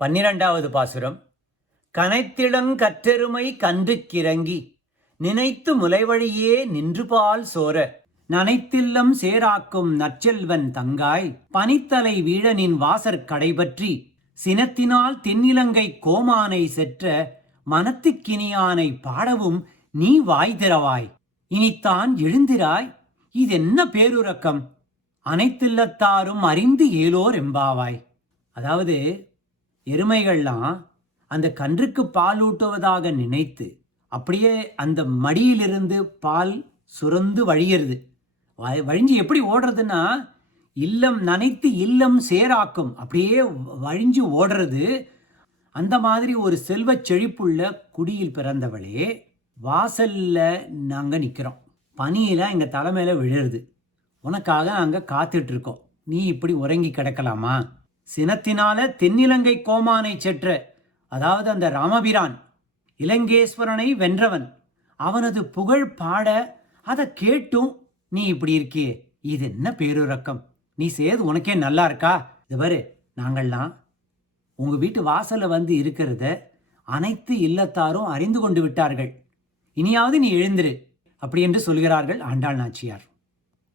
பன்னிரண்டாவது பாசுரம். கனைத்திடங் கற்றெருமை கன்றுக்கிறங்கி நினைத்து முலைவழியே நின்று பால் சோர. நனைத்தில்லம் சேராக்கும் நற்செல்வன் தங்காய் பனித்தலை வீழனின் வாசற் கடைபற்றி சினத்தினால் தென்னிலங்கை கோமானை செற்ற மனத்துக்கினியானை பாடவும் நீ வாய் திறவாய். இனித்தான் எழுந்திராய் இதென்ன பேருறக்கம்? அனைத்தில்லத்தாரும் அறிந்து ஏலோர் எம்பாவாய். அதாவது எருமைகள்லாம் அந்த கன்றுக்கு பால் ஊட்டுவதாக நினைத்து அப்படியே அந்த மடியிலிருந்து பால் சுரந்து வழியிறது. வ- வழிஞ்சு எப்படி ஓடுறதுன்னா இல்லம் நனைத்து இல்லம் சேராக்கும். அப்படியே வழிஞ்சு ஓடுறது. அந்த மாதிரி ஒரு செல்வ செழிப்புள்ள குடியில் பிறந்தவளே வாசல்ல நாங்கள் நிற்கிறோம் பனியில எங்கள் தலைமையில் விழுறது. உனக்காக நாங்கள் காத்துட்ருக்கோம் நீ இப்படி உறங்கி கிடக்கலாமா? சினத்தினால தென்னிலங்கை கோமானை செற்ற அதாவது அந்த ராமபிரான் இலங்கேஸ்வரனை வென்றவன். அவனது புகழ் பாட அதை கேட்டும் நீ இப்படி இருக்கியே இது என்ன பேருறக்கம்? நீ செய்யறது உனக்கே நல்லா இருக்கா? இது பாரு நாங்கள்லாம் உங்க வீட்டு வாசல்ல வந்து இருக்கிறத அனைத்து இல்லத்தாரும் அறிந்து கொண்டு விட்டார்கள். இனியாவது நீ எழுந்திரு அப்படி என்று சொல்கிறார்கள் ஆண்டாள் நாச்சியார்.